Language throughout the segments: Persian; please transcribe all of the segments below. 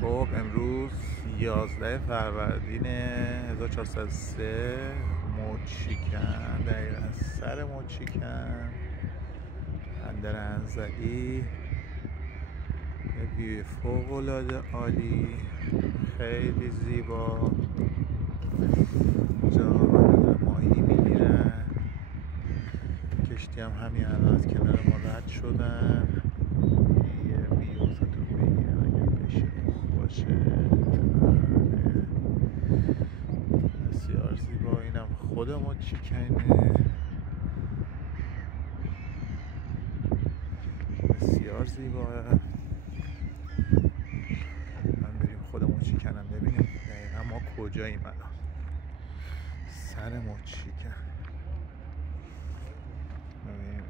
خب امروز 11 فروردین 1403 موچیکن، دقیقا سر موچیکن بندر انزلی، یه ویو فوق العاده عالی، خیلی زیبا. اینجا ماهی میگیرن، کشتی هم همین الان از کنار ما رد شدن. یه ویوزتون بگیرم اگه بشه باشه. بسیار زیبا. اینم خود موچیکنه، بسیار زیباه. من بریم خود موچیکنم ببینیم دقیقا ما کجاییم الان. سر موچیکن ببینیم،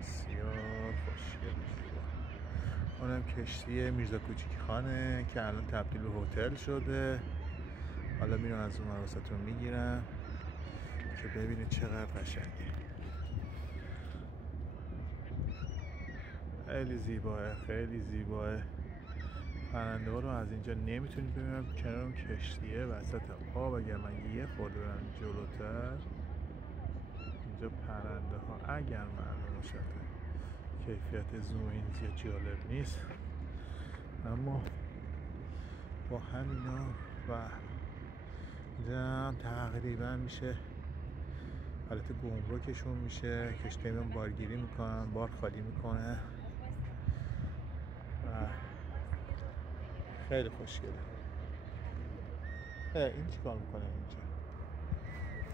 بسیار خوشگل زیبا. اونم کشتی میرزا کوچیک خانه که الان تبدیل به هتل شده. حالا میرم از اون وراستون میگیرم که ببینید چقدر قشنگه. خیلی زیباه، خیلی زیباه. پرنده ها رو از اینجا نمیتونید ببینم، کنار اون کشتیه وسط آب. اگر من یه خورده برم جلوتر، اینجا پرنده ها اگر معلوم شده کیفیت زوم این زیاد جالب نیست، اما با همینا و اینجا تقریبا میشه حالت گمرکشون میشه. کشتی من بارگیری میکنن، بار خالی میکنه و خیلی خوشگله. این چی کار میکنه اینجا؟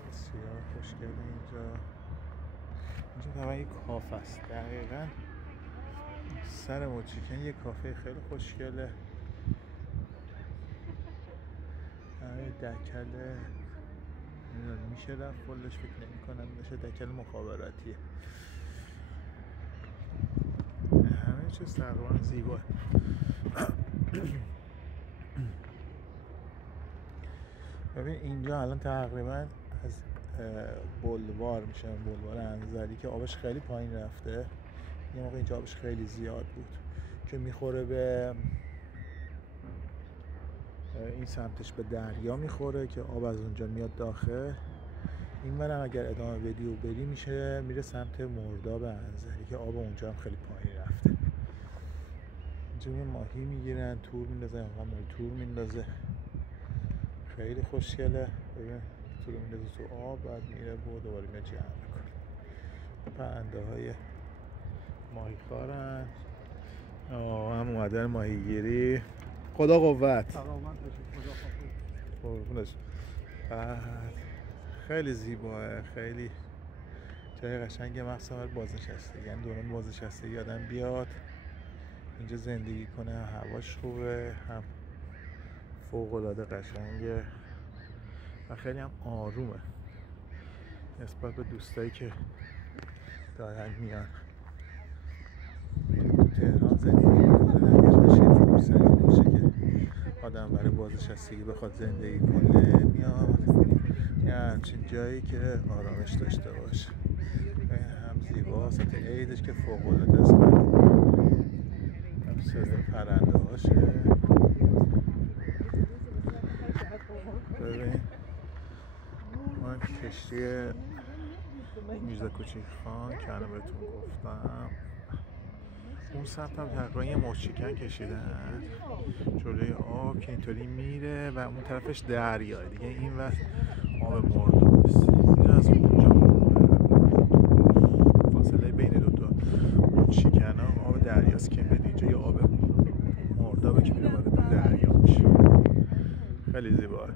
بسیار خوشگله. اینجا طبعا یک کافه است، دقیقا سر موچیکن یک کافه خیلی خوشگله. دکله میشه رفت کلش، فکر نمی کنم بشه. دکل مخابراتیه. همه چیز تقریبا زیباه. ببین اینجا الان تقریبا از بلوار میشه، بلوار انزلی که آبش خیلی پایین رفته. یه موقع اینجا آبش خیلی زیاد بود که میخوره به این سمتش، به دریا میخوره که آب از اونجا میاد داخل. این منم اگر ادامه ویدیو بری میره سمت مرداب انزلی که آب اونجا هم خیلی پایین رفته. اینجا ماهی میگیرن، تور میندازن، ماهی تور میندازه. خیلی خوشگله. ببین تور میندازه تو آب، بعد میره و دوباره میاد جمع میکنه. پرنده های ماهی خارن. هم اومدن ماهیگیری. خدا قوت. خیلی زیباه، خیلی جای قشنگه. مخصوصا بازنشستگی، یعنی دوران بازنشستگی آدم بیاد اینجا زندگی کنه. هواش خوبه، هم فوق العاده قشنگه و خیلی هم آرومه نسبت به دوستایی که دارن میان تو تهران زندگی میکنن. اگر بشه فرصتی باشه که آدم برای بازنشستگی بخواد زندگی کنه، میاد یه همچین جایی که آرامش داشته باشه. هم زیباست، عیدش که فوق العاده است. هم صدای پرنده هاشه. ببین من کشتی میرزا کوچیک خان که الان بهتون گفتم، اون سمت هم تقریبا یه موچیکن کشیدن جلوی آب که اینطوری میره و اون طرفش دریاه دیگه. این وقت آب مرداب است. اینجا از اونجا فاصله بین دوتا موچیکن ها آب دریاست که میاد اینجا. یه آب مردابه که میره وارد دریا میشه. خیلی زیباه.